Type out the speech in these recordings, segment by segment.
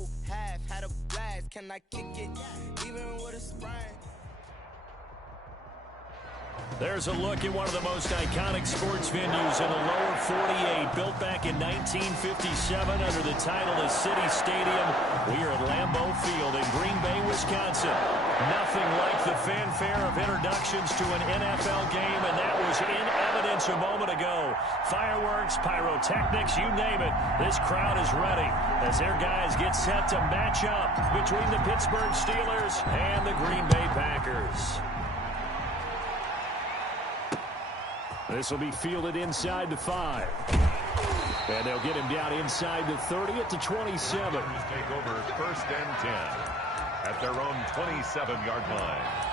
whole half, had a blast. Can I kick it even with a sprain? There's a look at one of the most iconic sports venues in the lower 48, built back in 1957 under the title of City Stadium. We are at Lambeau Field in Green Bay, Wisconsin. Nothing like the fanfare of introductions to an NFL game, and that was in evidence a moment ago. Fireworks, pyrotechnics, you name it. This crowd is ready as their guys get set to match up between the Pittsburgh Steelers and the Green Bay Packers. This will be fielded inside the 5. And they'll get him down inside the 30 at the 27. Take over 1st and 10 at their own 27-yard line.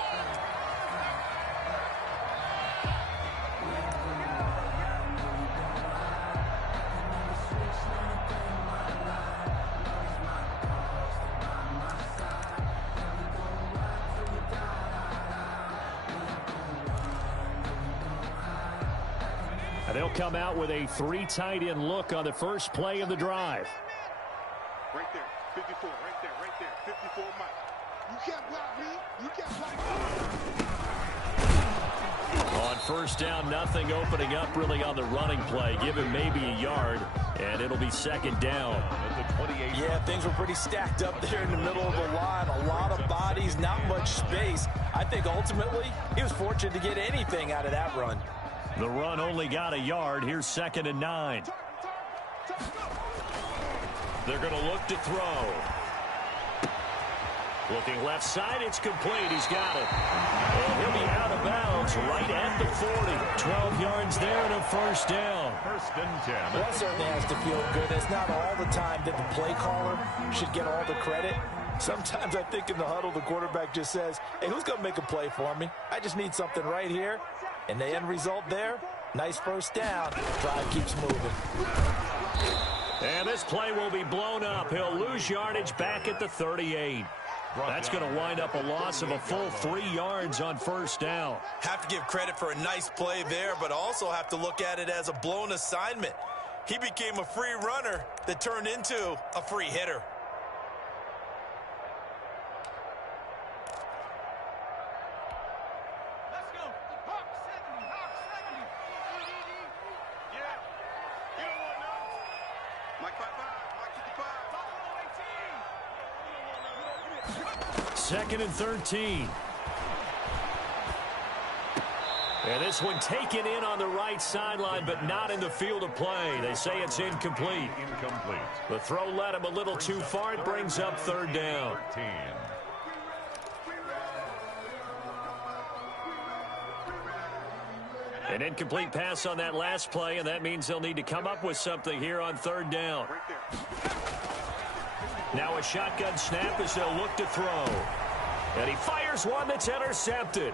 They'll come out with a 3 tight end look on the first play of the drive. Right there, 54, right there, 54, Mike. You can't block me. You can't block me. On first down, nothing opening up really on the running play. Give him maybe a yard, and it'll be 2nd down. At the 28. Yeah, things were pretty stacked up there in the middle of the line. A lot of bodies, not much space. I think ultimately he was fortunate to get anything out of that run. The run only got a yard. Here's 2nd and 9. They're going to look to throw. Looking left side, it's complete. He's got it. And he'll be out of bounds right at the 40. 12 yards there and a 1st down. 1st and 10. Well, that certainly has to feel good. It's not all the time that the play caller should get all the credit. Sometimes I think in the huddle, the quarterback just says, hey, who's going to make a play for me? I just need something right here. And the end result there, nice 1st down. Drive keeps moving. And this play will be blown up. He'll lose yardage back at the 38. That's going to wind up a loss of a full 3 yards on 1st down. Have to give credit for a nice play there, but also have to look at it as a blown assignment. He became a free runner that turned into a free hitter. Second and 13. And this one taken in on the right sideline, but not in the field of play. They say it's incomplete. Incomplete. The throw led him a little too far. It brings up 3rd down. 13. An incomplete pass on that last play, and that means they'll need to come up with something here on 3rd down. Now a shotgun snap as they'll look to throw. And he fires one that's intercepted.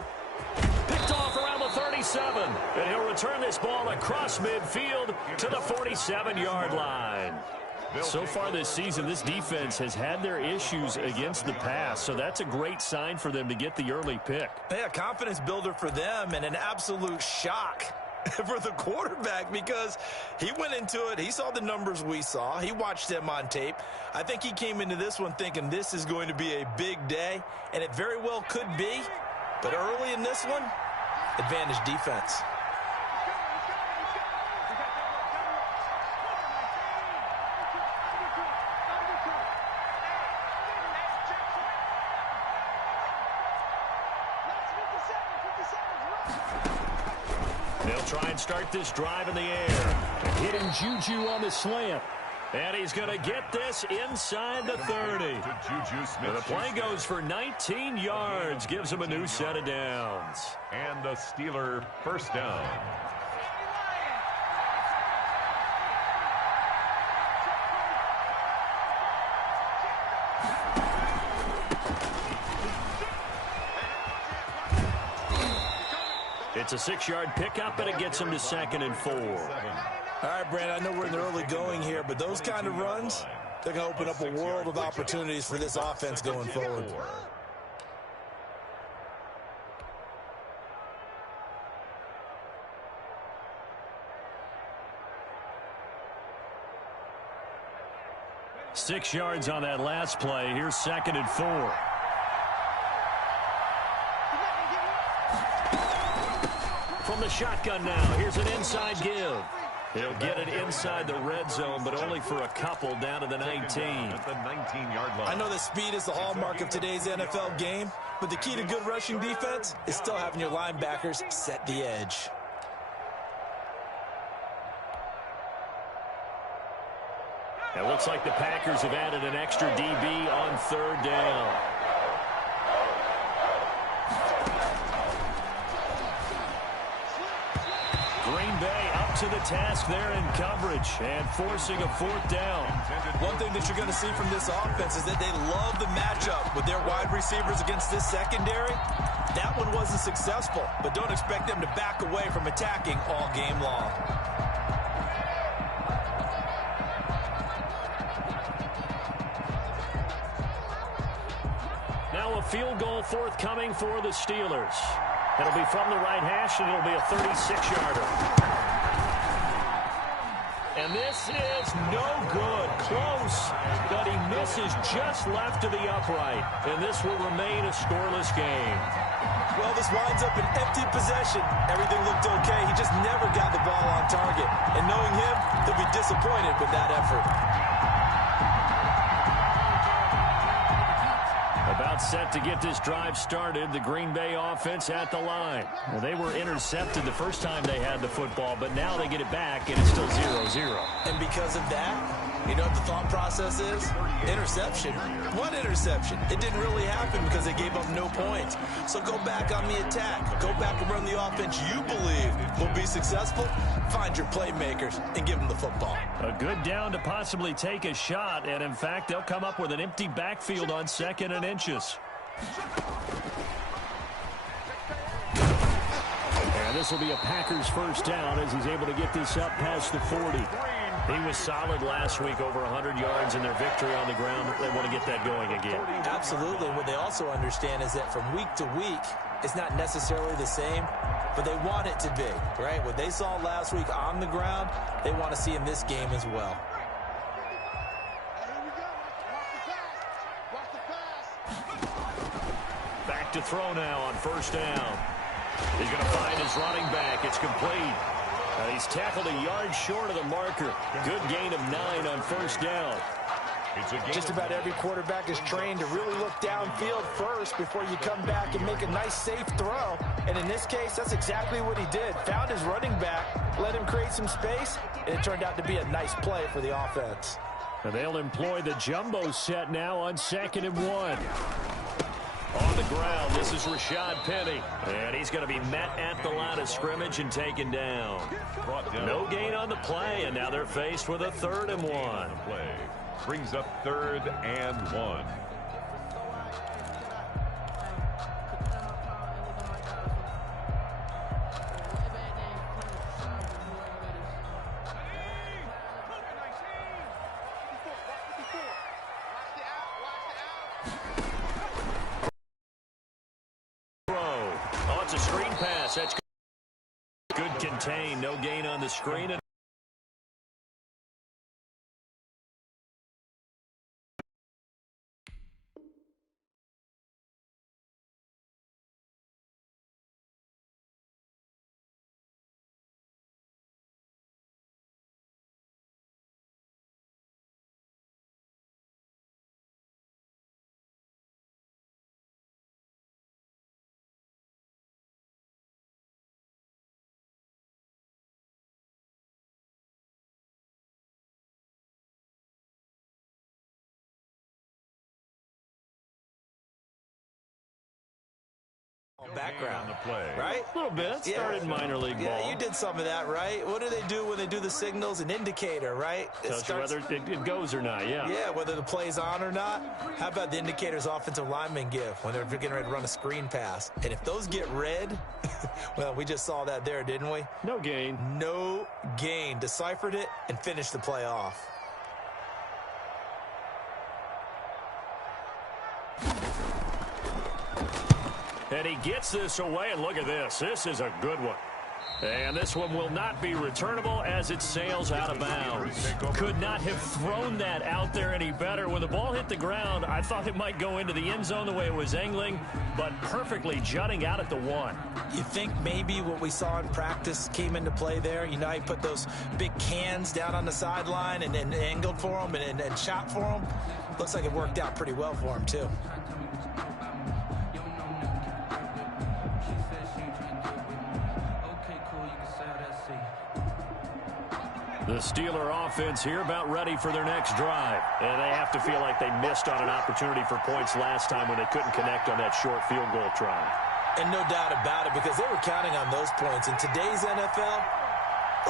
Picked off around the 37. And he'll return this ball across midfield to the 47-yard line. So far this season, this defense has had their issues against the pass, so that's a great sign for them to get the early pick. Yeah, confidence builder for them and an absolute shock for the quarterback because he went into it. He saw the numbers we saw. He watched them on tape. I think he came into this one thinking this is going to be a big day, and it very well could be. But early in this one, advantage defense. They'll try and start this drive in the air. Hitting Juju on the slant. And he's going to get this inside the 30. And the play goes for 19 yards. Gives him a new set of downs. And a Steeler 1st down. It's a 6-yard pickup, and it gets him to 2nd and 4. All right, Brandon, I know we're in the early going here, but those kind of runs, they're going to open up a world of opportunities for this offense going forward. 6 yards on that last play. Here's 2nd and 4. From the shotgun now, here's an inside give. He'll get it inside the red zone, but only for a couple down to the 19. At the 19-yard line. I know that speed is the hallmark of today's NFL game, but the key to good rushing defense is still having your linebackers set the edge. It looks like the Packers have added an extra DB on 3rd down. Green Bay up to the task there in coverage and forcing a 4th down. One thing that you're going to see from this offense is that they love the matchup with their wide receivers against this secondary. That one wasn't successful, but don't expect them to back away from attacking all game long. Now a field goal forthcoming for the Steelers. It'll be from the right hash, and it'll be a 36-yarder. And this is no good. Close, but he misses just left of the upright. And this will remain a scoreless game. Well, this winds up an empty possession. Everything looked okay. He just never got the ball on target. And knowing him, he'll be disappointed with that effort. About set to get this drive started, the Green Bay offense at the line. Well, they were intercepted the first time they had the football, but now they get it back, and it's still 0-0. And because of that, you know what the thought process is? Interception. What interception? It didn't really happen because they gave up no points. So go back on the attack. Go back and run the offense you believe will be successful. Find your playmakers and give them the football. A good down to possibly take a shot, and in fact, they'll come up with an empty backfield on 2nd and inches. And this will be a Packers first down as he's able to get this up past the 40. He was solid last week, over 100 yards in their victory on the ground. They want to get that going again. Absolutely. What they also understand is that from week to week, it's not necessarily the same, but they want it to be, right? What they saw last week on the ground, they want to see in this game as well. Back to throw now on 1st down. He's going to find his running back. It's complete. He's tackled a yard short of the marker. Good gain of 9 on 1st down. Just about every quarterback is trained to really look downfield first before you come back and make a nice, safe throw. And in this case, that's exactly what he did. Found his running back, let him create some space, and it turned out to be a nice play for the offense. And they'll employ the jumbo set now on 2nd and 1. On the ground, this is Rashad Penny. And he's going to be met at the line of scrimmage and taken down. No gain on the play, and now they're faced with a 3rd and 1. Brings up 3rd and 1. Oh, it's a screen pass. That's good contain. No gain on the screen. Background, the play. right? A little bit. Started minor league ball. Yeah, you did some of that, right? What do they do when they do the signals? An indicator, right? Tells you whether it goes or not, yeah. Yeah, whether the play's on or not. How about the indicators offensive linemen give when they're getting ready to run a screen pass? And if those get red, well, we just saw that there, didn't we? No gain. No gain. Deciphered it and finished the play off. And he gets this away, and look at this. This is a good one. And this one will not be returnable as it sails out of bounds. Could not have thrown that out there any better. When the ball hit the ground, I thought it might go into the end zone the way it was angling, but perfectly jutting out at the 1. You think maybe what we saw in practice came into play there? You know, he put those big cans down on the sideline and angled for him and shot for him. Looks like it worked out pretty well for him, too. The Steeler offense here about ready for their next drive. And they have to feel like they missed on an opportunity for points last time when they couldn't connect on that short field goal try. And no doubt about it, because they were counting on those points. In today's NFL,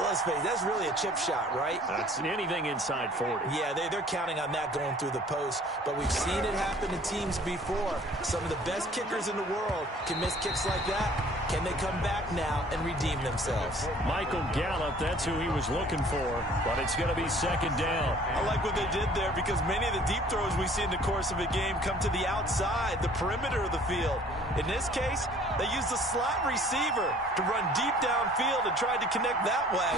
let's face it, that's really a chip shot, right? That's anything inside 40. Yeah, they're counting on that going through the post. But we've seen it happen to teams before. Some of the best kickers in the world can miss kicks like that. Can they come back now and redeem themselves? Michael Gallup, that's who he was looking for, but it's going to be second down. I like what they did there because many of the deep throws we see in the course of a game come to the outside, the perimeter of the field. In this case, they used the slot receiver to run deep downfield and tried to connect that way.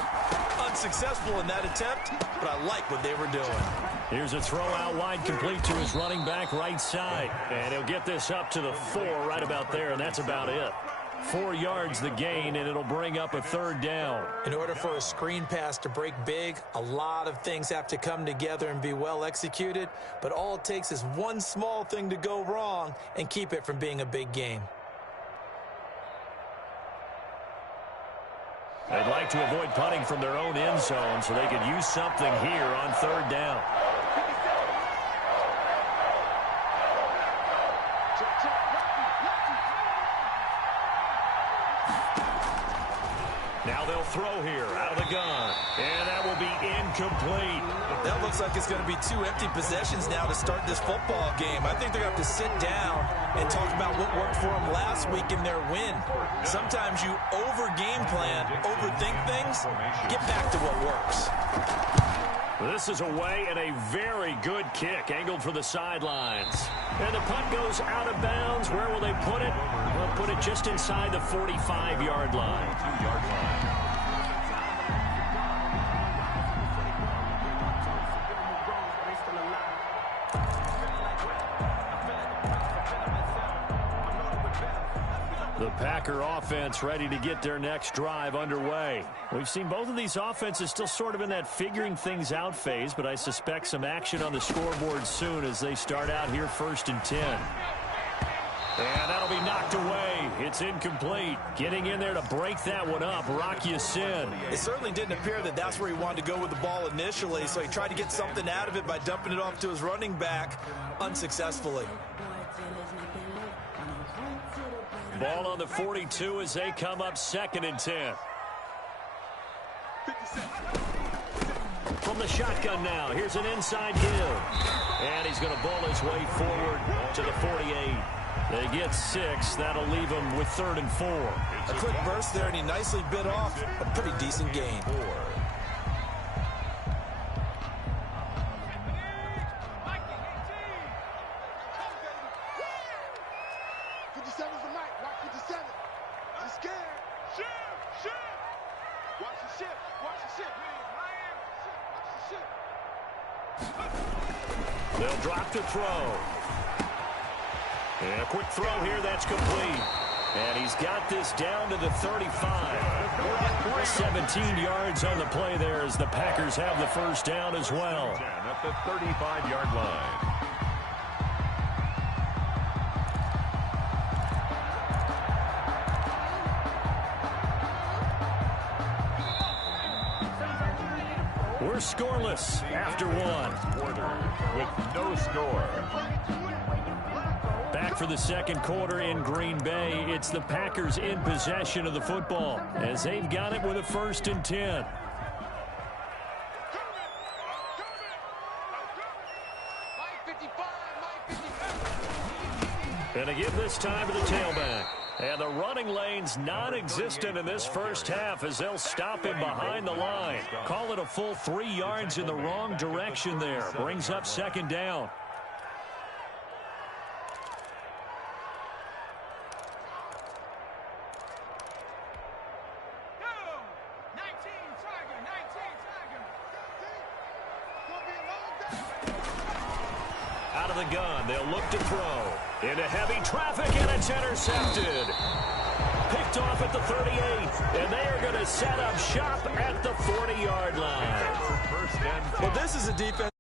Unsuccessful in that attempt, but I like what they were doing. Here's a throw out wide complete to his running back right side. And he'll get this up to the 4 right about there, and that's about it. 4 yards the gain, and it'll bring up a third down. In order for a screen pass to break big, a lot of things have to come together and be well executed, but all it takes is one small thing to go wrong and keep it from being a big game. They'd like to avoid punting from their own end zone so they could use something here on third down. Now they'll throw here out of the gun, and that will be incomplete. That looks like it's going to be 2 empty possessions now to start this football game. I think they're going to have to sit down and talk about what worked for them last week in their win. Sometimes you over-game plan, overthink things, get back to what works. This is away and a very good kick, angled for the sidelines. And the punt goes out of bounds. Where will they put it? They'll put it just inside the 45-yard line. 2-yard line. The Packer offense ready to get their next drive underway. We've seen both of these offenses still sort of in that figuring things out phase, but I suspect some action on the scoreboard soon as they start out here 1st and 10. And that'll be knocked away. It's incomplete. Getting in there to break that one up, Rock Ya-Sin. It certainly didn't appear that that's where he wanted to go with the ball initially, so he tried to get something out of it by dumping it off to his running back unsuccessfully. Ball on the 42 as they come up 2nd and 10. From the shotgun now, here's an inside give. And he's going to bowl his way forward to the 48. They get 6. That'll leave him with 3rd and 4. A quick burst there, and he nicely bit off a pretty decent gain. 57's the mic. Watch 57. I'm scared. Shit. Watch the shit. Watch the shit. Watch the shit. They'll drop the throw. And a quick throw here, that's complete. And he's got this down to the 35. 17 yards on the play there as the Packers have the first down as well. At the 35-yard line. We're scoreless after one. Quarter with no score. Back for the second quarter in Green Bay. It's the Packers in possession of the football as they've got it with a 1st and 10. And they give this time to the tailback. And the running lane's non-existent in this first half as they'll stop him behind the line. Call it a full 3 yards in the wrong direction there. Brings up 2nd down. of the gun. They'll look to throw. Into heavy traffic, and it's intercepted. Picked off at the 38, and they are going to set up shop at the 40-yard line. Well, this is a defense.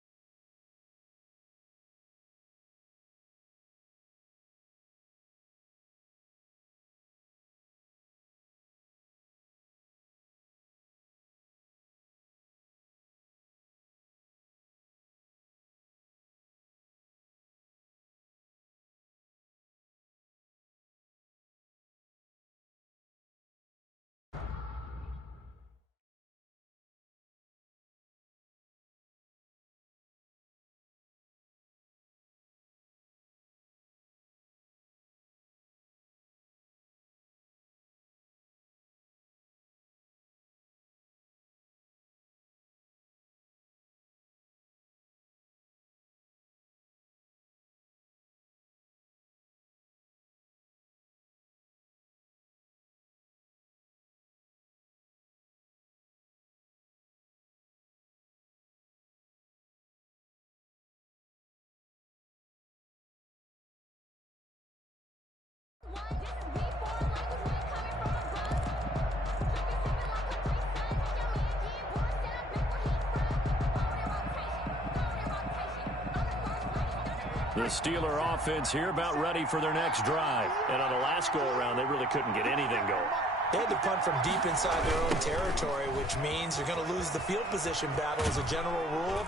The Steeler offense here about ready for their next drive. And on the last go-around, they really couldn't get anything going. They had to punt from deep inside their own territory, which means you're going to lose the field position battle as a general rule.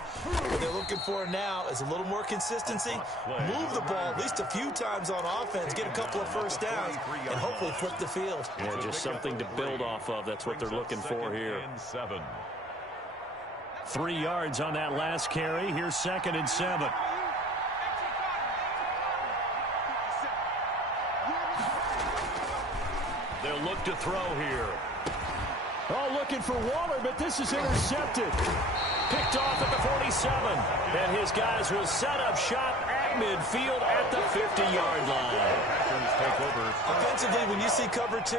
What they're looking for now is a little more consistency, move the ball at least a few times on offense, get a couple of first downs, and hopefully flip the field. Yeah, just something to build off of. That's what they're looking for here. 3 yards on that last carry. Here's 2nd and 7. They'll look to throw here. Oh, looking for Waller, but this is intercepted. Picked off at the 47. And his guys will set up shop at midfield at the 50-yard line. Offensively, when you see cover 2,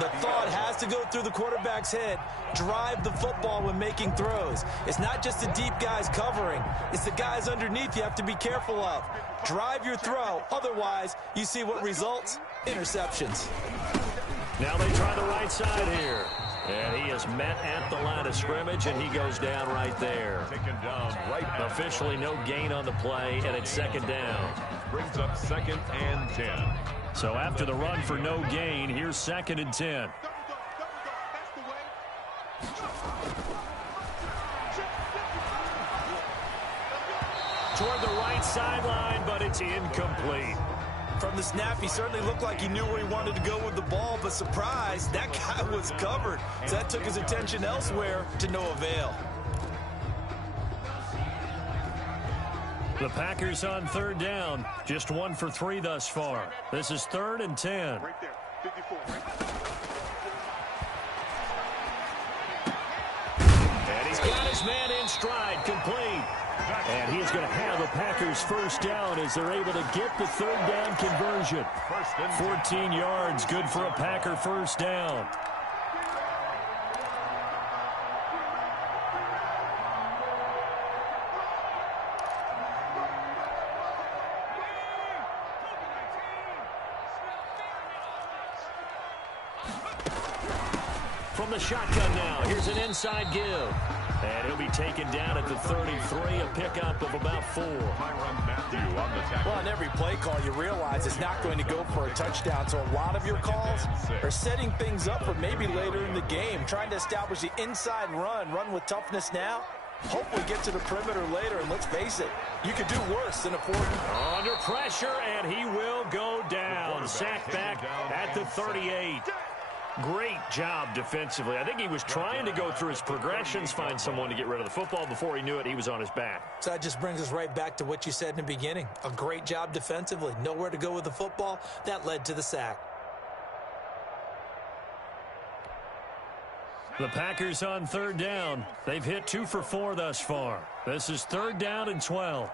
the thought has to go through the quarterback's head. Drive the football when making throws. It's not just the deep guys covering. It's the guys underneath you have to be careful of. Drive your throw. Otherwise, you see what results? Interceptions. Now they try the right side here. And he is met at the line of scrimmage, and he goes down right there. Taken down right. Officially no gain on the play, and it's 2nd down. Brings up 2nd and 10. So after the run for no gain, here's 2nd and 10. Toward the right sideline, but it's incomplete. From the snap, he certainly looked like he knew where he wanted to go with the ball, but surprise, that guy was covered. So that took his attention elsewhere to no avail. The Packers on 3rd down, just 1 for 3 thus far. This is 3rd and 10. Right there, 54. And he's got his man in stride, complete. And he is going to have the Packers first down as they're able to get the 3rd down conversion. 14 yards, good for a Packer first down. From the shotgun now, here's an inside give. And he'll be taken down at the 33, a pickup of about 4. Well, on every play call, you realize it's not going to go for a touchdown. So a lot of your calls are setting things up for maybe later in the game, trying to establish the inside run with toughness now. Hopefully get to the perimeter later, and let's face it, you could do worse than a 40. Under pressure, and he will go down. Sacked back at the 38. Great job defensively. I think he was trying to go through his progressions, find someone to get rid of the football. Before he knew it, he was on his back. So that just brings us right back to what you said in the beginning. A great job defensively. Nowhere to go with the football. That led to the sack. The Packers on 3rd down. They've hit 2 for 4 thus far. This is 3rd down and 12.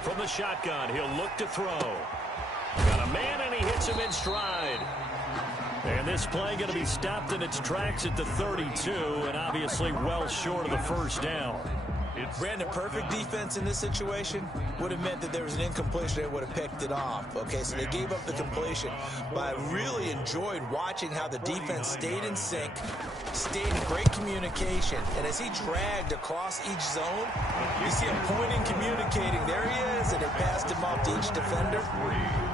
From the shotgun, he'll look to throw. Got a man, and he hits him in stride. And this play going to be stopped in its tracks at the 32, and obviously well short of the first down. Brandon, perfect defense in this situation would have meant that there was an incompletion. They would have picked it off. Okay, so they gave up the completion. But I really enjoyed watching how the defense stayed in sync, stayed in great communication. And as he dragged across each zone, you see him pointing, communicating. There he is, and they passed him off to each defender.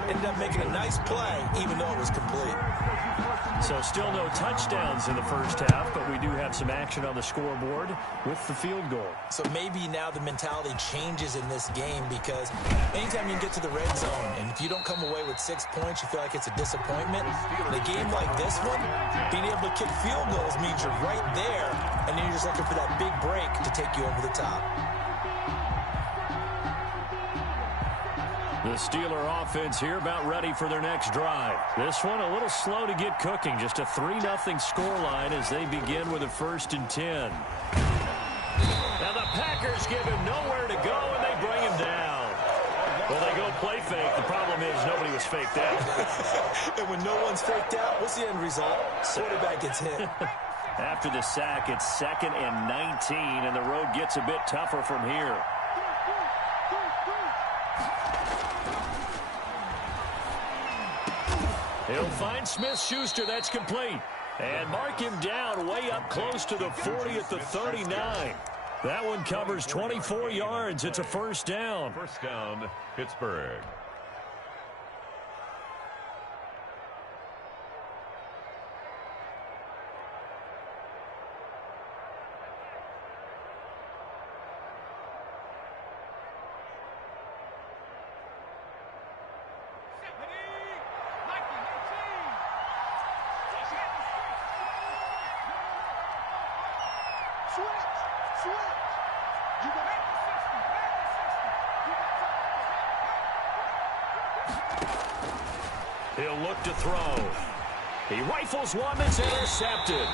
Ended up making a nice play, even though it was complete. So still no touchdowns in the first half, but we do have some action on the scoreboard with the field goal. So maybe now the mentality changes in this game, because anytime you can get to the red zone, and if you don't come away with 6 points, you feel like it's a disappointment. In a game like this one, being able to kick field goals means you're right there, and then you're just looking for that big break to take you over the top. The Steeler offense here about ready for their next drive. This one a little slow to get cooking. Just a 3-0 scoreline as they begin with a 1st and 10. Now the Packers give him nowhere to go, and they bring him down. Well, they go play fake. The problem is nobody was faked out. And when no one's faked out, what's the end result? Quarterback gets hit. After the sack, it's 2nd and 19, and the road gets a bit tougher from here. He'll find Smith-Schuster. That's complete. And mark him down way up close to the 40 at the 39. That one covers 24 yards. It's a 1st down. 1st down, Pittsburgh. He'll look to throw. He rifles one that's intercepted.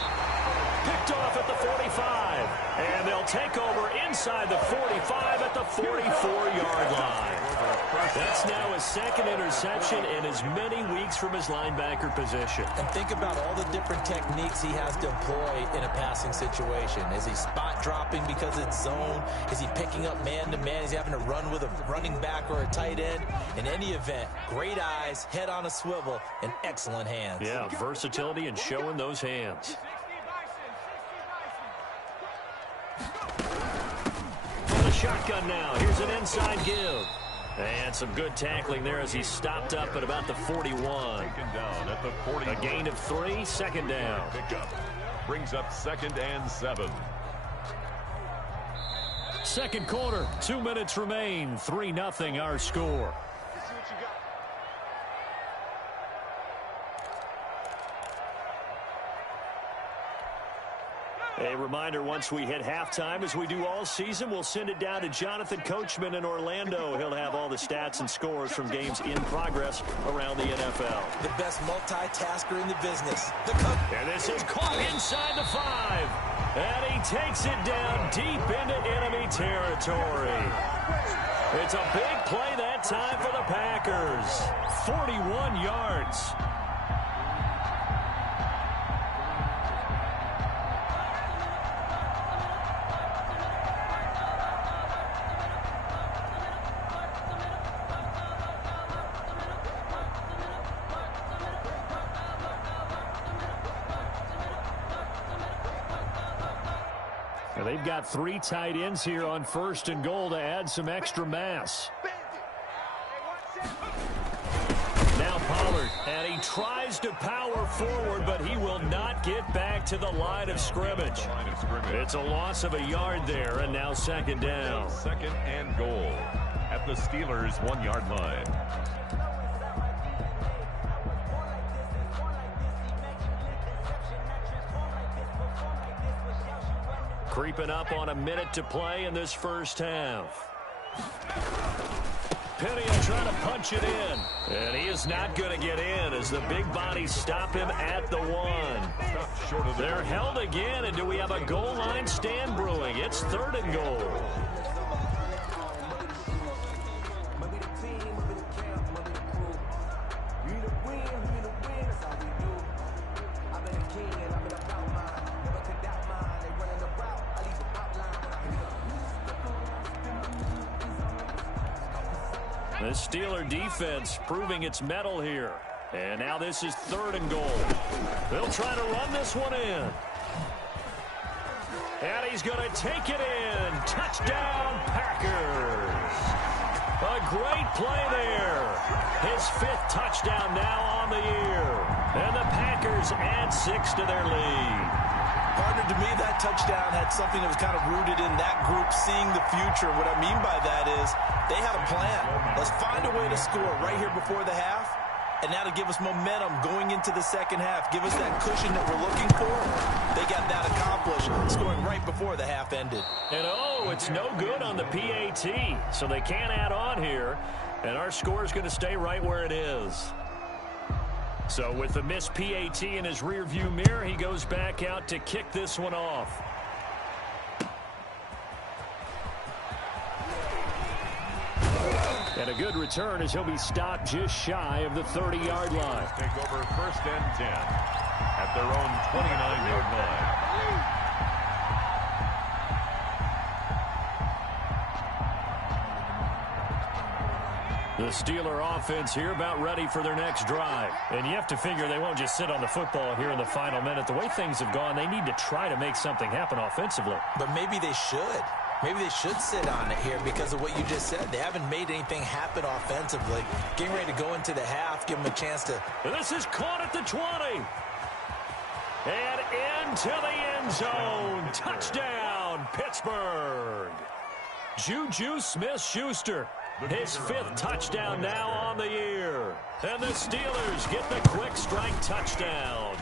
Picked off at the 45. And they'll take over inside the 45 at the 44-yard line. That's now his 2nd interception in as many weeks from his linebacker position. And think about all the different techniques he has to employ in a passing situation. Is he spot dropping because it's zone? Is he picking up man-to-man? Is he having to run with a running back or a tight end? In any event, great eyes, head on a swivel, and excellent hands. Yeah, versatility and showing those hands. From the shotgun now, here's an inside give. And some good tackling there as he stopped up at about the 41. Taken down at the 40. A gain of 3, 2nd down. Pickup brings up 2nd and 7. 2nd quarter, 2 minutes remain. 3-0 our score. A reminder, once we hit halftime, as we do all season, we'll send it down to Jonathan Coachman in Orlando. He'll have all the stats and scores from games in progress around the NFL. The best multitasker in the business. And this is caught inside the 5. And he takes it down deep into enemy territory. It's a big play that time for the Packers. 41 yards. They've got 3 tight ends here on 1st and goal to add some extra mass. Now Pollard, and he tries to power forward, but he will not get back to the line of scrimmage. It's a loss of a yard there, and now 2nd down. 2nd and goal at the Steelers' 1-yard line. Creeping up on a minute to play in this first half. Penny trying to punch it in. And he is not going to get in as the big bodies stop him at the 1. They're held again, and do we have a goal line stand brewing? It's 3rd and goal. The Steeler defense proving its mettle here. And now this is 3rd and goal. They'll try to run this one in. And he's going to take it in. Touchdown, Packers. A great play there. His 5th touchdown now on the year. And the Packers add 6 to their lead. Partner, to me, that touchdown had something that was kind of rooted in that group seeing the future. What I mean by that is they had a plan. Let's find a way to score right here before the half. And now to give us momentum going into the second half, give us that cushion that we're looking for. They got that accomplished, scoring right before the half ended. And it's no good on the PAT, so they can't add on here. And our score is going to stay right where it is. So with the missed PAT in his rearview mirror, he goes back out to kick this one off. And a good return as he'll be stopped just shy of the 30-yard line. Take over 1st and 10 at their own 29-yard line. The Steeler offense here about ready for their next drive. And you have to figure they won't just sit on the football here in the final minute. The way things have gone, they need to try to make something happen offensively. But maybe they should. Maybe they should sit on it here because of what you just said. They haven't made anything happen offensively. Getting ready to go into the half, give them a chance to... And this is caught at the 20. And into the end zone. Touchdown, Pittsburgh. Juju Smith-Schuster. His 5th touchdown now on the year. And the Steelers get the quick strike touchdown.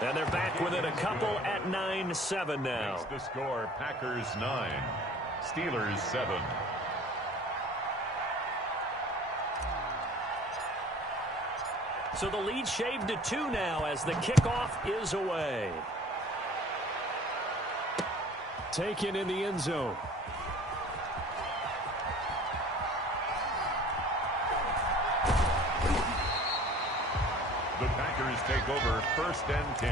And they're back within a couple at 9-7 now. Makes the score Packers 9, Steelers 7. So the lead shaved to 2 now as the kickoff is away. Taken in the end zone. The Packers take over 1st and 10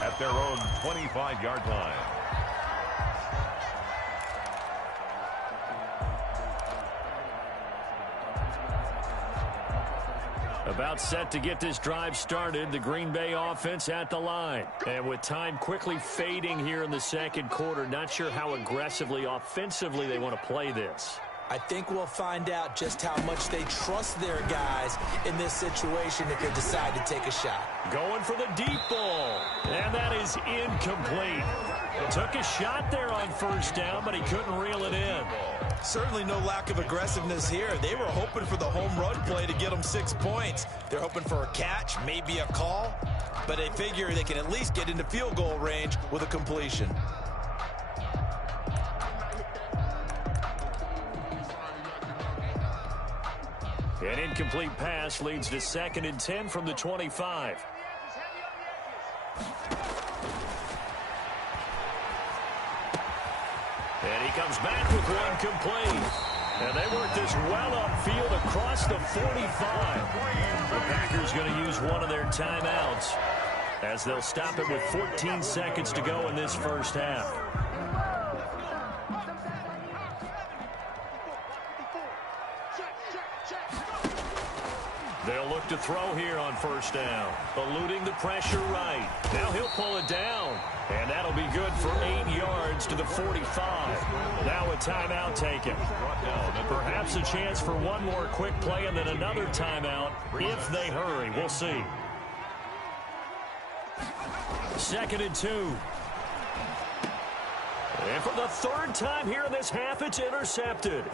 at their own 25-yard line. About set to get this drive started, the Green Bay offense at the line. And with time quickly fading here in the second quarter, not sure how aggressively, offensively they want to play this. I think we'll find out just how much they trust their guys in this situation if they decide to take a shot. Going for the deep ball, and that is incomplete. Took a shot there on 1st down, but he couldn't reel it in. Certainly no lack of aggressiveness here. They were hoping for the home run play to get them 6 points. They're hoping for a catch, maybe a call, but they figure they can at least get into field goal range with a completion. An incomplete pass leads to 2nd and 10 from the 25. And he comes back with one complete. And they work this well upfield across the 45. The Packers going to use one of their timeouts as they'll stop it with 14 seconds to go in this first half. They'll look to throw here on 1st down. Eluding the pressure right. Now he'll pull it down. And that'll be good for 8 yards to the 45. Now a timeout taken. Perhaps a chance for one more quick play and then another timeout if they hurry. We'll see. 2nd and 2. And for the 3rd time here in this half, it's intercepted.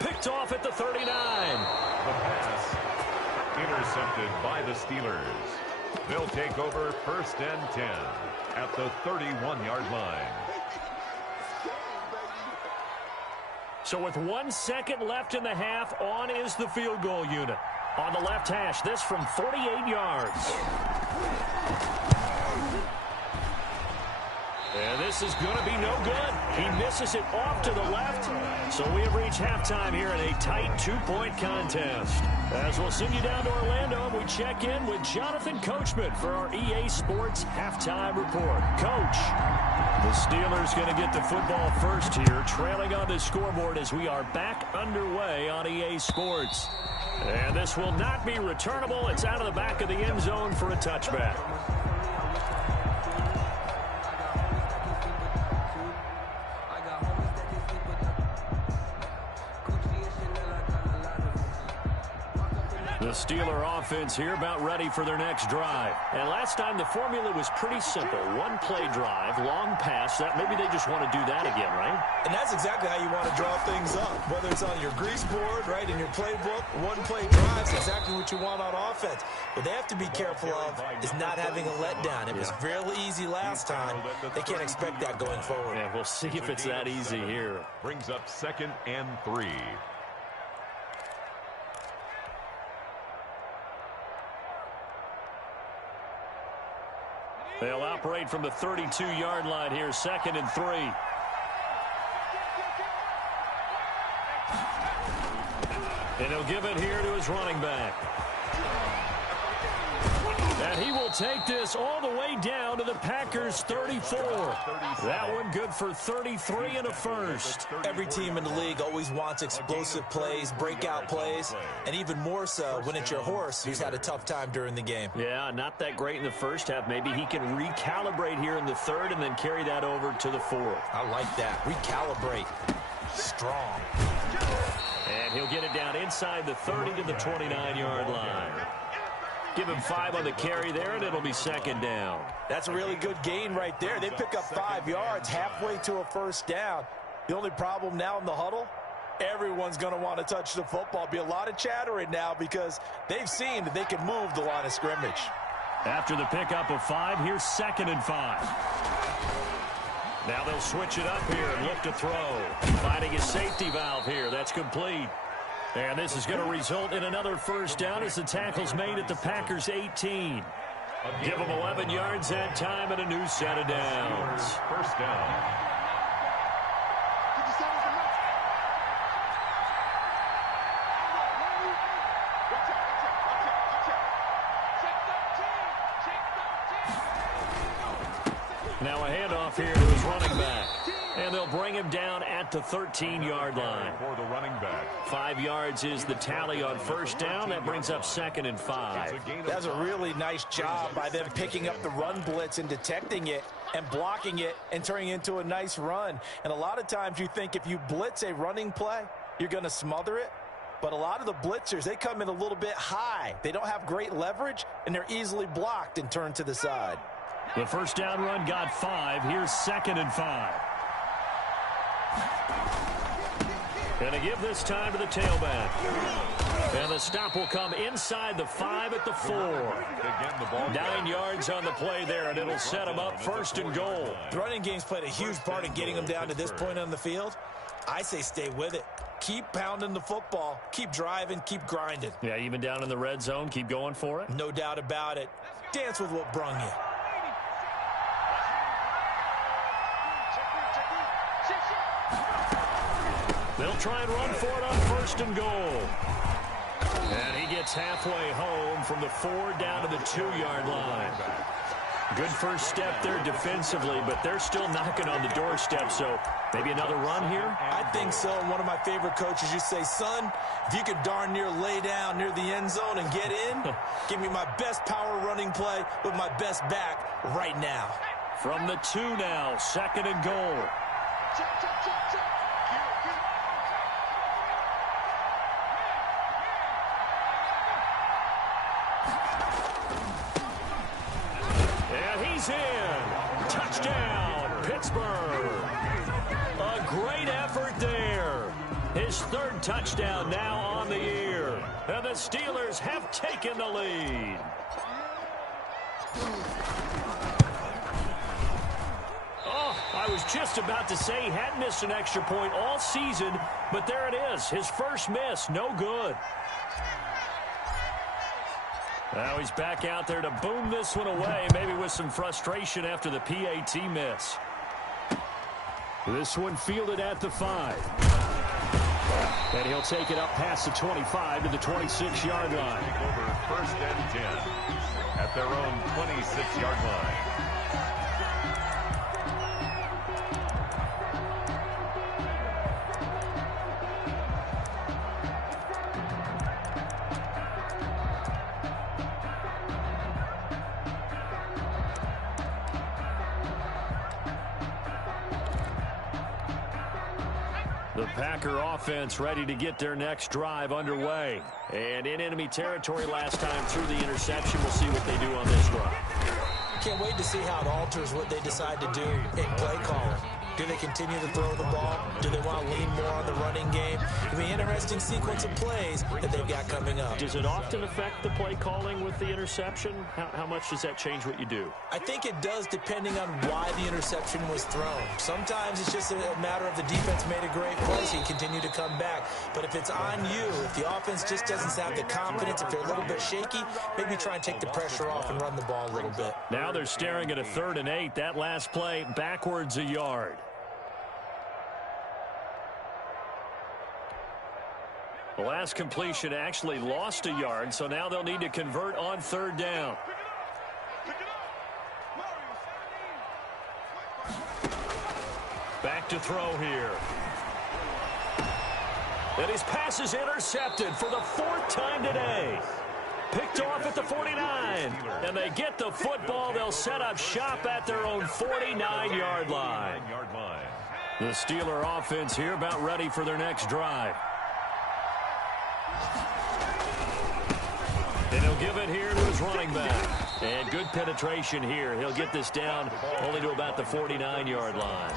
Picked off at the 39. The pass intercepted by the Steelers. They'll take over 1st and 10 at the 31-yard line. So with 1 second left in the half, on is the field goal unit. On the left hash, this from 48 yards. And this is going to be no good. He misses it off to the left. So we have reached halftime here in a tight 2-point contest. As we'll send you down to Orlando, and we check in with Jonathan Coachman for our EA Sports Halftime Report. Coach, the Steelers going to get the football first here, trailing on the scoreboard as we are back underway on EA Sports. And this will not be returnable. It's out of the back of the end zone for a touchback. The Steeler offense here about ready for their next drive. And last time the formula was pretty simple. One play drive, long pass. That maybe they just want to do that again, right? And that's exactly how you want to draw things up. Whether it's on your grease board, right, in your playbook, one play drive is exactly what you want on offense. What they have to be careful of is not having a letdown. It was fairly easy last time. They can't expect that going forward. Yeah, we'll see if it's that easy here. Brings up 2nd and 3. They'll operate from the 32-yard line here, 2nd and 3. And he'll give it here to his running back. And he will take this all the way down to the Packers' 34. That one good for 33 and a first. Every team in the league always wants explosive plays, breakout plays, and even more so when it's your horse who's had a tough time during the game. Yeah, not that great in the first half. Maybe he can recalibrate here in the third and then carry that over to the fourth. I like that. Recalibrate. Strong. And he'll get it down inside the 30 to the 29-yard line. Give him 5 on the carry there, and it'll be 2nd down. That's a really good gain right there. They pick up 5 yards halfway to a first down. The only problem now in the huddle, everyone's going to want to touch the football. Be a lot of chattering now because they've seen that they can move the line of scrimmage. After the pickup of 5, here's 2nd and 5. Now they'll switch it up here and look to throw. Finding his safety valve here. That's complete. And this is going to result in another first down as the tackle's made at the Packers' 18. Give them 11 yards that time and a new set of downs. First down. Now a handoff here to his running back. And they'll bring him down at the 13-yard line. For the running back. 5 yards is the tally on first down. That brings up 2nd and 5. That's a really nice job by them picking up the run blitz and detecting it and blocking it and turning it into a nice run. And a lot of times you think if you blitz a running play, you're going to smother it. But a lot of the blitzers, they come in a little bit high. They don't have great leverage, and they're easily blocked and turned to the side. The first down run got 5. Here's 2nd and 5. And to give this time to the tailback. And the stop will come inside the 5 at the 4. 9 yards on the play there, and it'll set them up 1st and goal. The running game's played a huge part in getting them down to this point on the field. I say stay with it. Keep pounding the football. Keep driving. Keep grinding. Yeah, even down in the red zone, keep going for it. No doubt about it. Dance with what brung you. They'll try and run for it on 1st and goal. And he gets halfway home from the 4 down to the 2-yard line. Good first step there defensively, but they're still knocking on the doorstep, so maybe another run here? I think so. And one of my favorite coaches used to say, son, if you could darn near lay down near the end zone and get in, give me my best power running play with my best back right now. From the 2 now, 2nd and goal. In. Touchdown, Pittsburgh. A great effort there. His 3rd touchdown now on the year. And the Steelers have taken the lead. Oh, I was just about to say he hadn't missed an extra point all season, but there it is. His first miss, no good. Now he's back out there to boom this one away, maybe with some frustration after the PAT miss. This one fielded at the 5. And he'll take it up past the 25 to the 26-yard line. Over first and 10 at their own 26-yard line. The Packer offense ready to get their next drive underway. And in enemy territory last time through the interception. We'll see what they do on this drive. Can't wait to see how it alters what they decide to do in play calling. Do they continue to throw the ball? Do they want to lean more on the running game? It'll be an interesting sequence of plays that they've got coming up. Does it often affect the play calling with the interception? How much does that change what you do? I think it does, depending on why the interception was thrown. Sometimes it's just a matter of the defense made a great play, so you continue to come back. But if it's on you, if the offense just doesn't have the confidence, if they're a little bit shaky, maybe try and take the pressure off and run the ball a little bit. Now they're staring at a 3rd and 8. That last play backwards a yard. The last completion actually lost a yard, so now they'll need to convert on 3rd down. Back to throw here. And his pass is intercepted for the 4th time today. Picked off at the 49. And they get the football. They'll set up shop at their own 49-yard line. The Steeler offense here about ready for their next drive. And he'll give it here to his running back. And good penetration here. He'll get this down only to about the 49-yard line.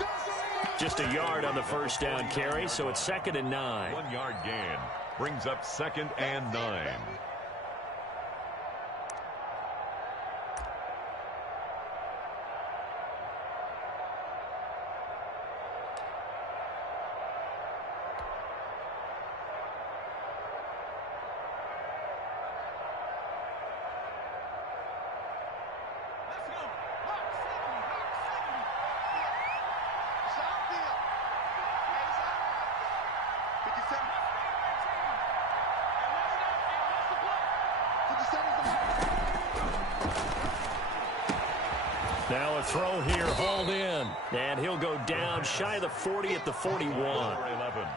Just a yard on the first down carry, so it's 2nd and 9. 1-yard gain brings up 2nd and 9. Now a throw here, hauled in. And he'll go down shy of the 40 at the 41.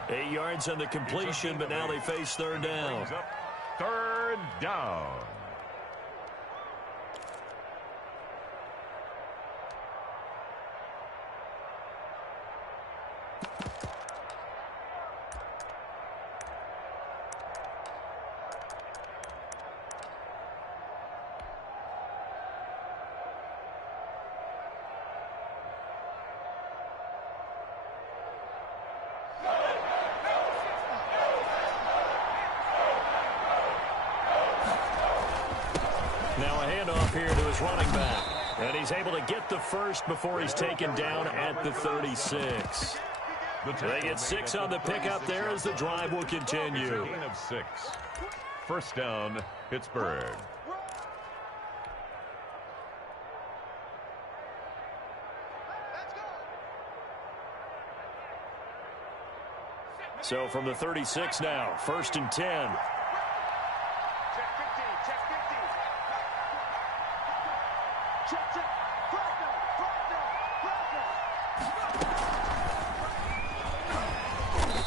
8 yards on the completion, but now they face 3rd down. 3rd down. Now a handoff here to his running back. And he's able to get the first before he's taken down at the 36. They get 6 on the pickup there as the drive will continue. Gain of 6. 1st down, Pittsburgh. So from the 36 now, 1st and 10.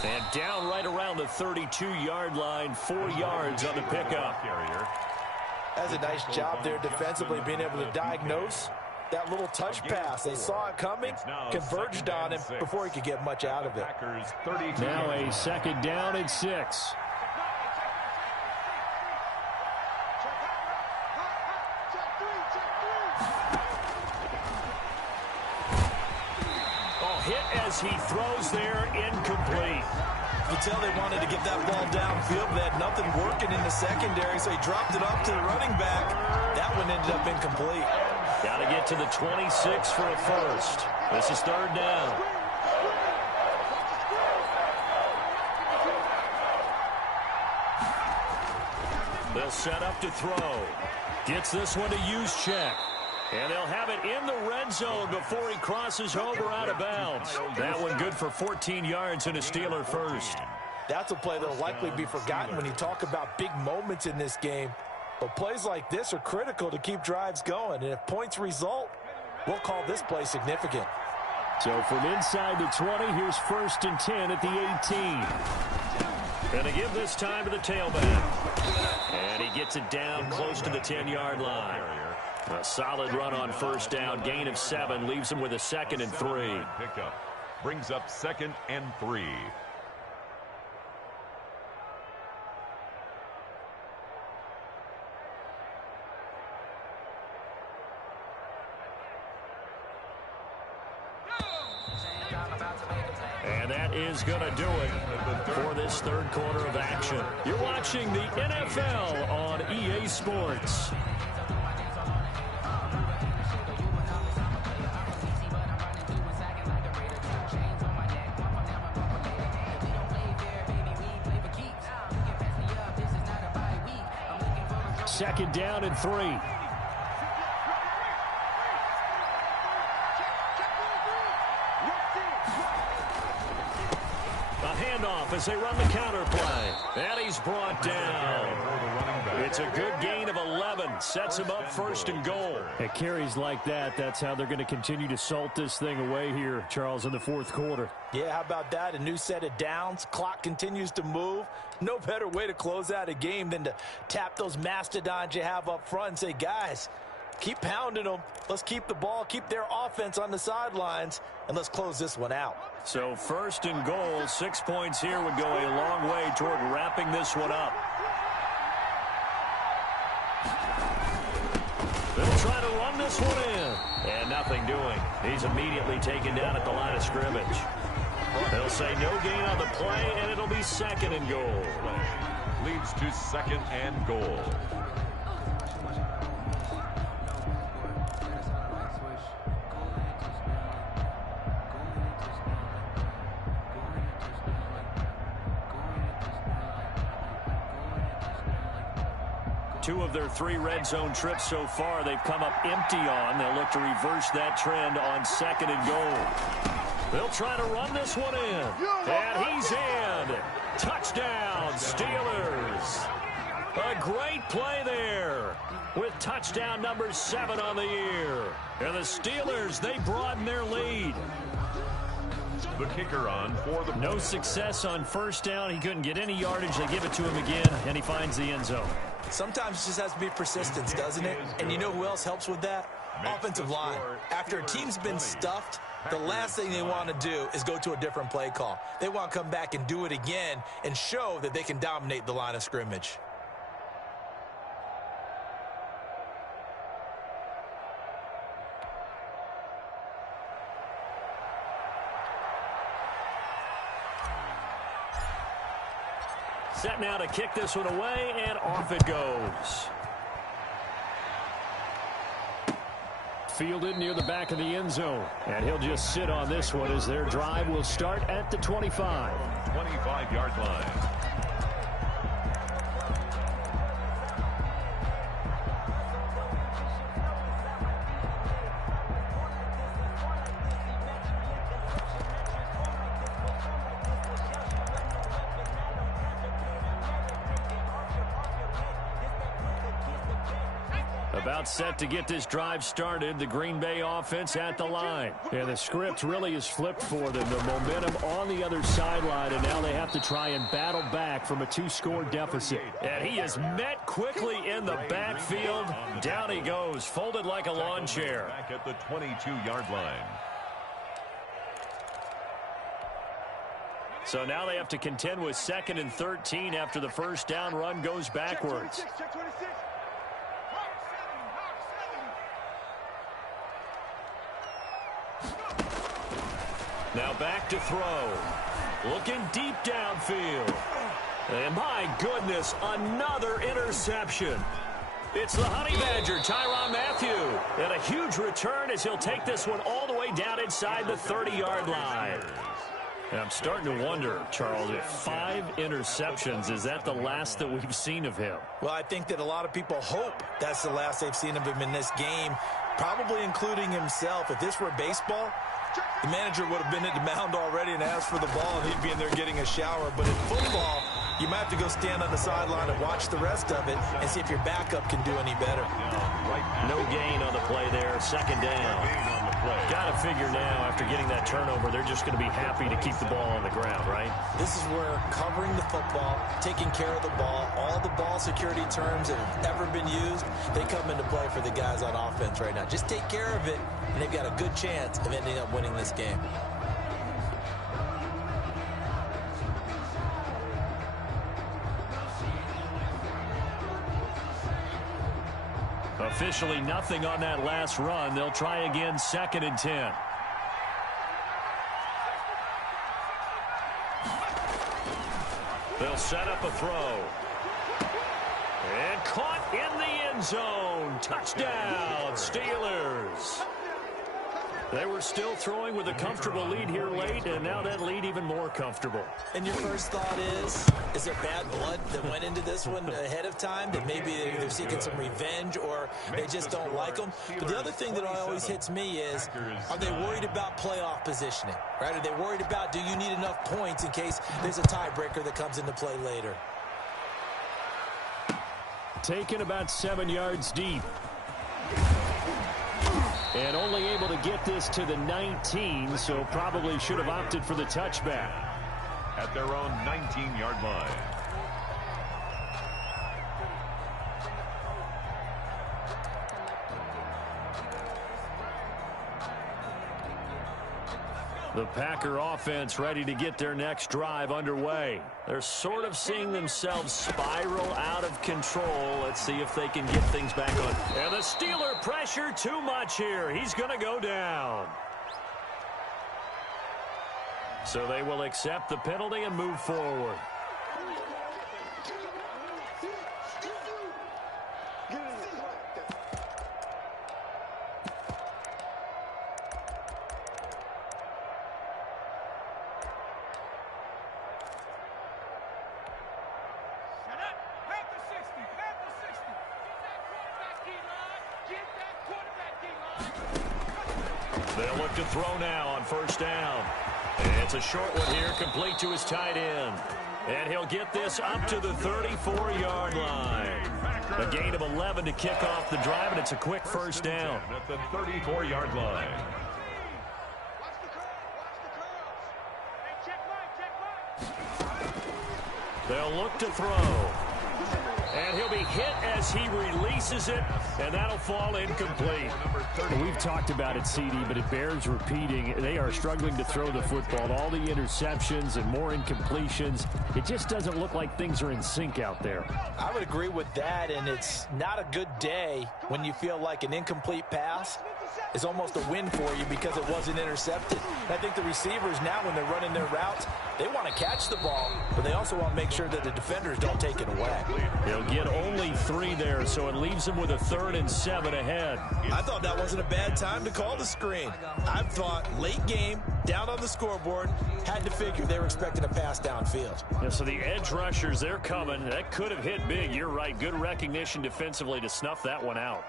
And down right around the 32-yard line, 4 yards on the pickup. That's a nice job there defensively, being able to diagnose that little touch pass. They saw it coming, converged on him before he could get much out of it. Now a 2nd down and 6. Hit as he throws there, incomplete. You tell they wanted to get that ball downfield, but they had nothing working in the secondary, so he dropped it off to the running back. That one ended up incomplete. Got to get to the 26 for a first. This is 3rd down. They'll set up to throw. Gets this one to Juszczyk. And they'll have it in the red zone before he crosses over out of bounds. That one good for 14 yards and a Steeler first. That's a play that will likely be forgotten when you talk about big moments in this game. But plays like this are critical to keep drives going. And if points result, we'll call this play significant. So from inside the 20, here's 1st and 10 at the 18. And to give this time to the tailback. And he gets it down close to the 10-yard line. A solid run on 1st down. Gain of 7 leaves him with a 2nd and 3. Pickup brings up 2nd and 3. And that is going to do it for this 3rd quarter of action. You're watching the NFL on EA Sports. Second down and 3. A handoff as they run the counter play. And he's brought down. It's a good gain of 11. Sets him up 1st and goal. At carries like that, that's how they're going to continue to salt this thing away here, Charles, in the 4th quarter. Yeah, how about that? A new set of downs. Clock continues to move. No better way to close out a game than to tap those mastodons you have up front and say, guys, keep pounding them. Let's keep the ball, keep their offense on the sidelines, and let's close this one out. So 1st and goal, 6 points here would go a long way toward wrapping this one up. They'll try to run this one in. And nothing doing. He's immediately taken down at the line of scrimmage. They'll say no gain on the play, and it'll be 2nd and goal. Leads to 2nd and goal. Two of their 3 red zone trips so far, they've come up empty on. They'll look to reverse that trend on 2nd and goal. They'll try to run this one in. And he's in. Touchdown, Steelers. A great play there with touchdown number 7 on the year. And the Steelers, they broaden their lead. The kicker on for the... No success on 1st down. He couldn't get any yardage. They give it to him again, and he finds the end zone. Sometimes it just has to be persistence, doesn't it? And you know who else helps with that? Offensive line. After a team's been stuffed, the last thing they want to do is go to a different play call. They want to come back and do it again and show that they can dominate the line of scrimmage. Set now to kick this one away, and off it goes. Fielded near the back of the end zone. And he'll just sit on this one as their drive will start at the 25. 25-yard line. About set to get this drive started. The Green Bay offense at the line. And the script really is flipped for them. The momentum on the other sideline, and now they have to try and battle back from a 2-score deficit. And he is met quickly in the backfield. Down he goes, folded like a lawn chair. Back at the 22-yard line. So now they have to contend with 2nd and 13 after the 1st down run goes backwards. Now back to throw. Looking deep downfield. And my goodness, another interception. It's the Honey Badger, Tyrann Mathieu. And a huge return as he'll take this one all the way down inside the 30-yard line. And I'm starting to wonder, Charles, if 5 interceptions, is that the last that we've seen of him? Well, I think that a lot of people hope that's the last they've seen of him in this game, probably including himself. If this were baseball, the manager would have been at the mound already and asked for the ball, and he'd be in there getting a shower. But in football, you might have to go stand on the sideline and watch the rest of it and see if your backup can do any better. No gain on the play there. Second down. Got to figure now, after getting that turnover, they're just going to be happy to keep the ball on the ground, right? This is where covering the football, taking care of the ball, all the ball security terms that have ever been used, they come into play for the guys on offense right now. Just take care of it, and they've got a good chance of ending up winning this game. Officially nothing on that last run. They'll try again, 2nd and 10. They'll set up a throw. And caught in the end zone. Touchdown, Steelers. They were still throwing with a comfortable lead here late, and now that lead even more comfortable. And your first thought is there bad blood that went into this one ahead of time, that maybe they're seeking some revenge or they just don't like them? But the other thing that always hits me is, are they worried about playoff positioning? Right? Are they worried about, do you need enough points in case there's a tiebreaker that comes into play later? Taken about 7 yards deep. And only able to get this to the 19, so probably should have opted for the touchback. At their own 19-yard line. The Packer offense ready to get their next drive underway. They're sort of seeing themselves spiral out of control. Let's see if they can get things back on. And the Steeler pressure too much here. He's going to go down. So they will accept the penalty and move forward. They'll look to throw now on 1st down. It's a short one here, complete to his tight end. And he'll get this up to the 34-yard line. A gain of 11 to kick off the drive, and it's a quick 1st down. At the 34-yard line. They'll look to throw. And he'll be hit as he releases it, and that'll fall incomplete. We've talked about it, CD, but it bears repeating. They are struggling to throw the football. All the interceptions and more incompletions. It just doesn't look like things are in sync out there. I would agree with that, and it's not a good day when you feel like an incomplete pass is almost a win for you because it wasn't intercepted. And I think the receivers now, when they're running their routes, they want to catch the ball, but they also want to make sure that the defenders don't take it away. They'll get only 3 there, so it leaves them with a 3rd and 7 ahead. I thought that wasn't a bad time to call the screen. I thought late game, down on the scoreboard, had to figure they were expecting a pass downfield. Yeah, so the edge rushers, they're coming. That could have hit big. You're right. Good recognition defensively to snuff that one out.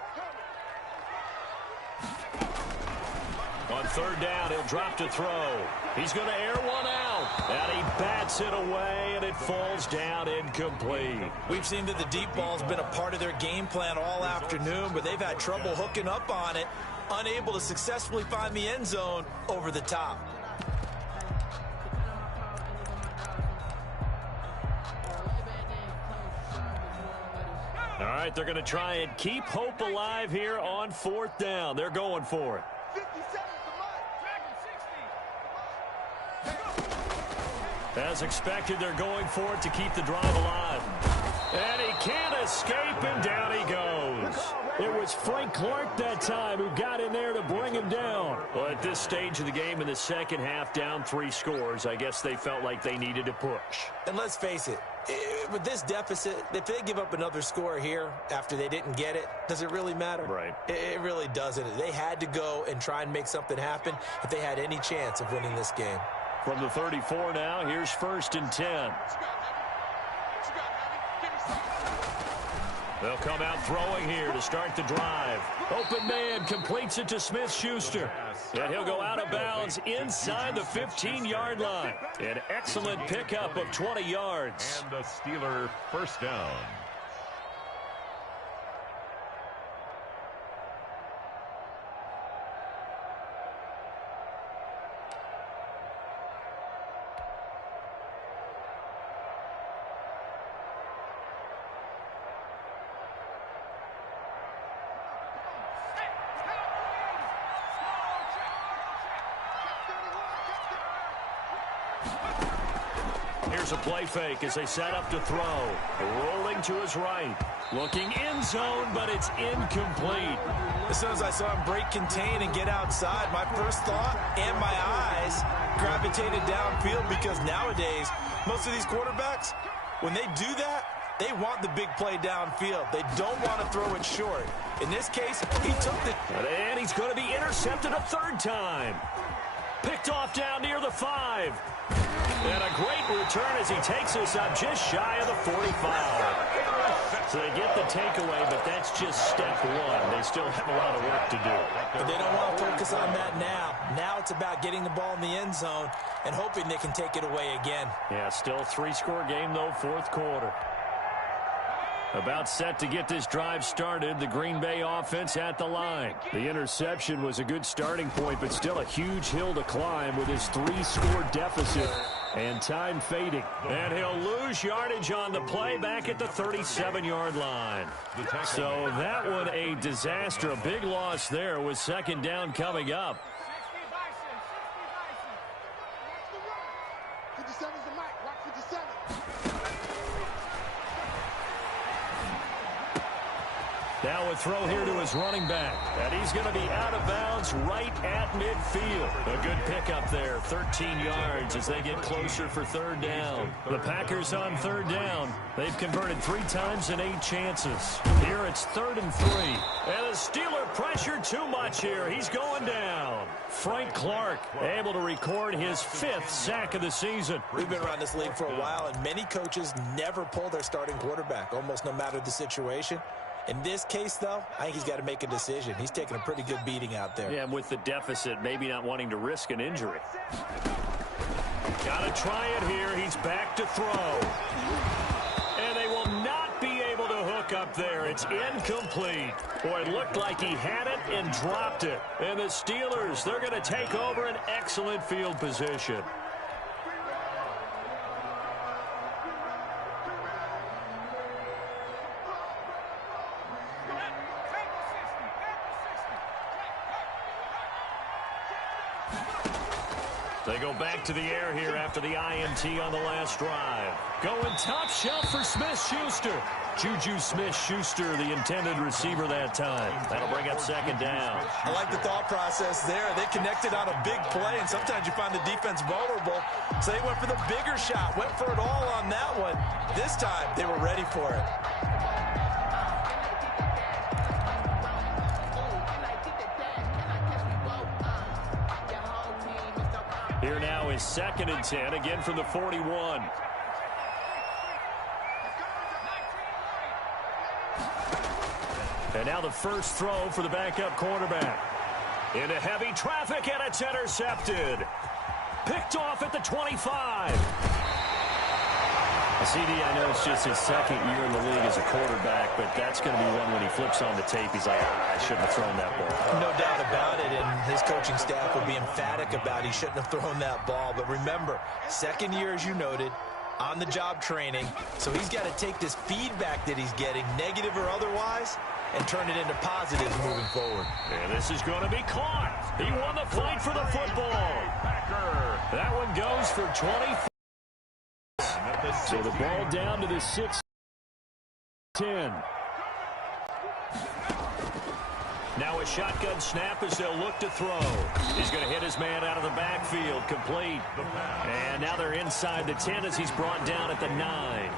On 3rd down, he'll drop to throw. He's going to air one out. And he bats it away, and it falls down incomplete. We've seen that the deep ball's been a part of their game plan all afternoon, but they've had trouble hooking up on it, unable to successfully find the end zone over the top. All right, they're going to try and keep hope alive here on 4th down. They're going for it. As expected, they're going for it to keep the drive alive. And he can't escape, and down he goes. It was Frank Clark that time who got in there to bring him down. Well, at this stage of the game in the second half, down 3 scores, I guess they felt like they needed to push. And let's face it, with this deficit, if they give up another score here after they didn't get it, does it really matter? Right. It really doesn't. They had to go and try and make something happen if they had any chance of winning this game. From the 34 now, here's 1st and 10. They'll come out throwing here to start the drive. Open man completes it to Smith-Schuster. And he'll go out of bounds inside the 15-yard line. An excellent pickup of 20 yards. And the Steeler first down. Here's a play fake as they set up to throw. Rolling to his right. Looking end zone, but it's incomplete. As soon as I saw him break contain and get outside, my first thought and my eyes gravitated downfield, because nowadays, most of these quarterbacks, when they do that, they want the big play downfield. They don't want to throw it short. In this case, he took the... And he's going to be intercepted a 3rd time. Picked off down near the 5. And a great return as he takes us up just shy of the 45. So they get the takeaway, but that's just step 1. They still have a lot of work to do. But they don't want to focus on that now. Now it's about getting the ball in the end zone and hoping they can take it away again. Yeah, still a 3-score game, though, 4th quarter. About set to get this drive started, the Green Bay offense at the line. The interception was a good starting point, but still a huge hill to climb with his 3-score deficit and time fading. And he'll lose yardage on the play back at the 37-yard line. So that one a disaster, a big loss there with 2nd down coming up. 57's the mic. Watch 57. Now a throw here to his running back. And he's going to be out of bounds right at midfield. A good pickup there, 13 yards as they get closer for 3rd down. The Packers on 3rd down. They've converted 3 times in 8 chances. Here it's 3rd and 3. And the Steeler pressure too much here. He's going down. Frank Clark able to record his 5th sack of the season. We've been around this league for a while, and many coaches never pull their starting quarterback, almost no matter the situation. In this case, though, I think he's got to make a decision. He's taking a pretty good beating out there. Yeah, with the deficit, maybe not wanting to risk an injury. Got to try it here. He's back to throw. And they will not be able to hook up there. It's incomplete. Boy, it looked like he had it and dropped it. And the Steelers, they're going to take over an excellent field position. They go back to the air here after the INT on the last drive. Going top shelf for Smith-Schuster. Juju Smith-Schuster, the intended receiver that time. That'll bring up 2nd down. I like the thought process there. They connected on a big play, and sometimes you find the defense vulnerable. So they went for the bigger shot, went for it all on that one. This time, they were ready for it. Here now is 2nd and 10, again from the 41. And now the first throw for the backup quarterback. Into heavy traffic, and it's intercepted. Picked off at the 25. CD, I know it's just his 2nd year in the league as a quarterback, but that's going to be one when he flips on the tape. He's like, I shouldn't have thrown that ball. No doubt about it, and his coaching staff will be emphatic about he shouldn't have thrown that ball. But remember, 2nd year, as you noted, on-the-job training, so he's got to take this feedback that he's getting, negative or otherwise, and turn it into positives moving forward. And this is going to be caught. He won the fight for the football. That one goes for 24. So the ball down to the 6-10. Now a shotgun snap as they'll look to throw. He's going to hit his man out of the backfield, complete. And now they're inside the 10 as he's brought down at the 9.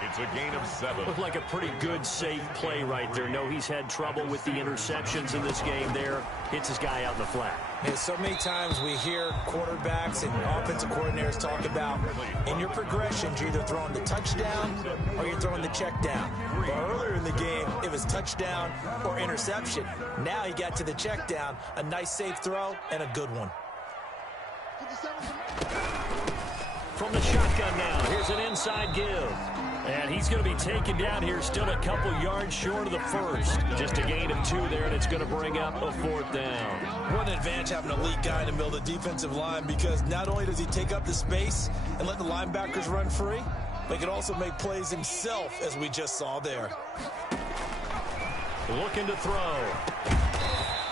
It's a gain of 7. Looked like a pretty good, safe play right there. No, he's had trouble with the interceptions in this game there. Hits his guy out in the flat. Yeah, so many times we hear quarterbacks and offensive coordinators talk about in your progressions, you're either throwing the touchdown or you're throwing the check down. But earlier in the game, it was touchdown or interception. Now he got to the check down, a nice safe throw, and a good one. From the shotgun now, here's an inside give. And he's going to be taken down here, still a couple yards short of the first. Just a gain of 2 there, and it's going to bring up a 4th down. What an advantage having an elite guy in the middle of the defensive line, because not only does he take up the space and let the linebackers run free, but he can also make plays himself, as we just saw there. Looking to throw.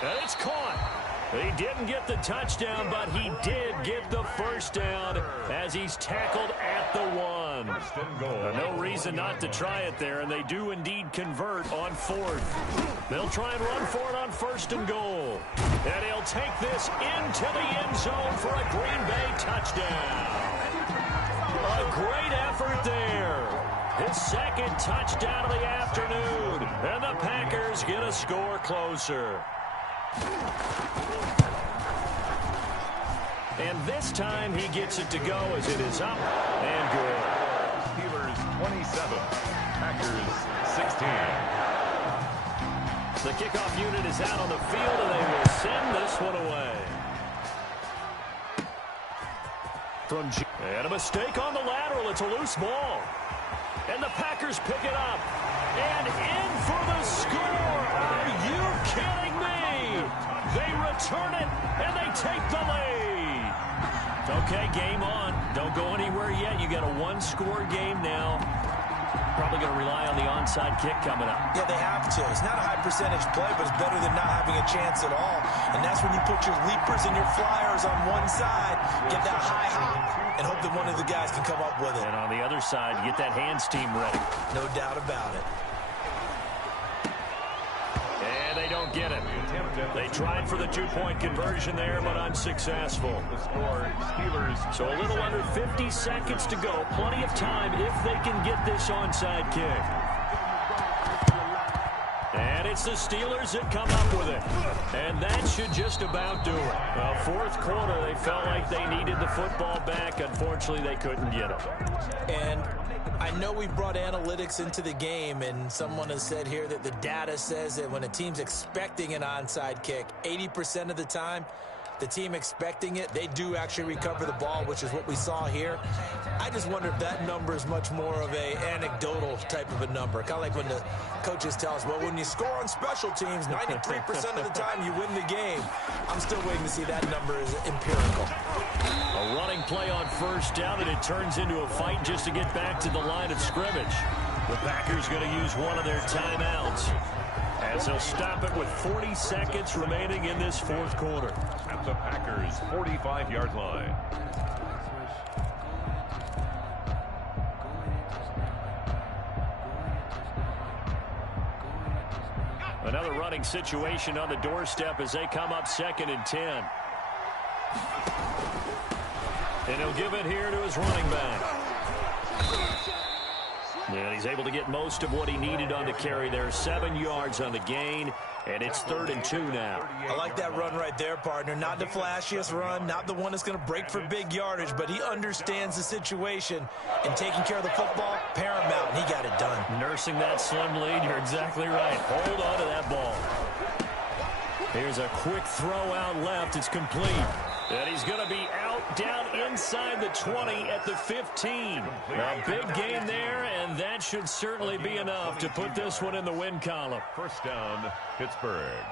And it's caught. He didn't get the touchdown, but he did get the first down as he's tackled at the 1. No reason not to try it there, and they do indeed convert on 4th. They'll try and run for it on 1st and goal. And he'll take this into the end zone for a Green Bay touchdown. A great effort there. His 2nd touchdown of the afternoon. And the Packers get a score closer. And this time he gets it to go as it is up and good. Steelers 27, Packers 16. The kickoff unit is out on the field, and they will send this one away. And a mistake on the lateral. It's a loose ball. And the Packers pick it up. And in for the score. Are you kidding me? They return it, and they take the lead. Okay, game on. Don't go anywhere yet. You got a 1-score game now. Probably going to rely on the onside kick coming up. Yeah, they have to. It's not a high percentage play, but it's better than not having a chance at all. And that's when you put your leapers and your flyers on one side, get that high hop, and hope that one of the guys can come up with it. And on the other side, get that hands team ready. No doubt about it. And they don't get it. They tried for the 2-point conversion there, but unsuccessful. The score, Steelers. So a little under 50 seconds to go. Plenty of time if they can get this onside kick. And it's the Steelers that come up with it. And that should just about do it. Well, 4th quarter, they felt like they needed the football back. Unfortunately, they couldn't get it. And I know we brought analytics into the game, and someone has said here that the data says that when a team's expecting an onside kick, 80% of the time, the team expecting it, they do actually recover the ball, which is what we saw here. I just wonder if that number is much more of a anecdotal type of a number. Kind of like when the coaches tell us, well, when you score on special teams, 93% of the time you win the game. I'm still waiting to see that number is empirical. A running play on 1st down, and it turns into a fight just to get back to the line of scrimmage. The Packers going to use one of their timeouts, as they'll stop it with 40 seconds remaining in this 4th quarter. At the Packers' 45-yard line. Another running situation on the doorstep as they come up 2nd and 10. And he'll give it here to his running back. And he's able to get most of what he needed on the carry there. 7 yards on the gain, and it's 3rd and 2 now. I like that run right there, partner. Not the flashiest run, not the one that's going to break for big yardage, but he understands the situation, and taking care of the football, paramount, and he got it done. Nursing that slim lead, you're exactly right. Hold on to that ball. Here's a quick throw out left. It's complete. And he's going to be out down inside the 20 at the 15. A big gain there, and that should certainly be enough to put this one in the win column. 1st down, Pittsburgh.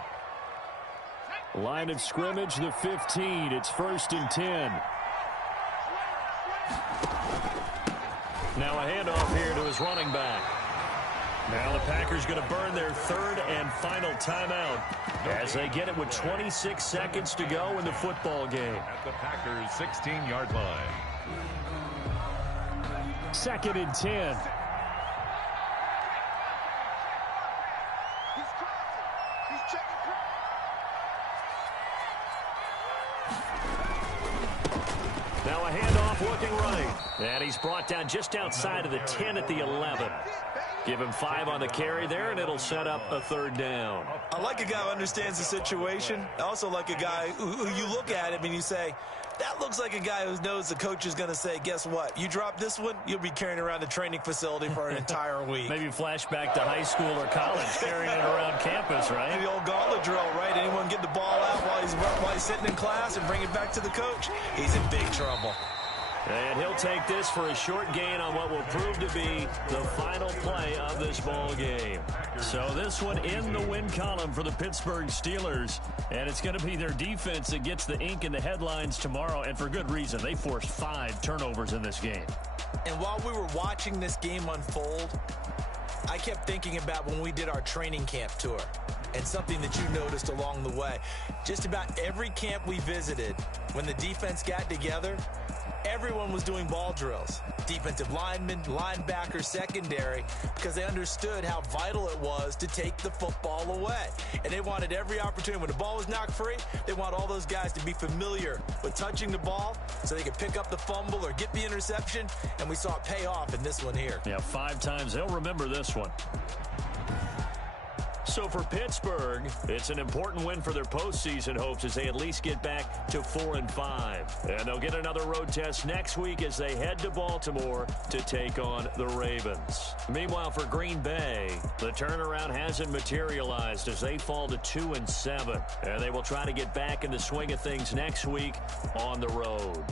Line of scrimmage, the 15. It's 1st and 10. Now a handoff here to his running back. Now the Packers going to burn their 3rd and final timeout as they get it with 26 seconds to go in the football game. At the Packers' 16-yard line. 2nd and 10. He's crossing. He's checking. Now a handoff looking right. And he's brought down just outside of the 10 at the 11. Give him 5 on the carry there, and it'll set up a 3rd down. I like a guy who understands the situation. I also like a guy who you look at him and you say, that looks like a guy who knows the coach is going to say, guess what? You drop this one, you'll be carrying around the training facility for an entire week. Maybe flashback to high school or college, carrying it around campus, right? The old gauntlet drill, right? Anyone get the ball out while he's sitting in class and bring it back to the coach? He's in big trouble. And he'll take this for a short gain on what will prove to be the final play of this ball game. So this one in the win column for the Pittsburgh Steelers. And it's going to be their defense that gets the ink in the headlines tomorrow. And for good reason. They forced 5 turnovers in this game. And while we were watching this game unfold, I kept thinking about when we did our training camp tour. And something that you noticed along the way. Just about every camp we visited, when the defense got together, everyone was doing ball drills. Defensive linemen, linebackers, secondary, because they understood how vital it was to take the football away. And they wanted every opportunity. When the ball was knocked free, they want all those guys to be familiar with touching the ball so they could pick up the fumble or get the interception. And we saw it pay off in this one here. Yeah, 5 times. They'll remember this one. So for Pittsburgh, it's an important win for their postseason hopes as they at least get back to 4-5. And they'll get another road test next week as they head to Baltimore to take on the Ravens. Meanwhile, for Green Bay, the turnaround hasn't materialized as they fall to 2-7. And they will try to get back in the swing of things next week on the road.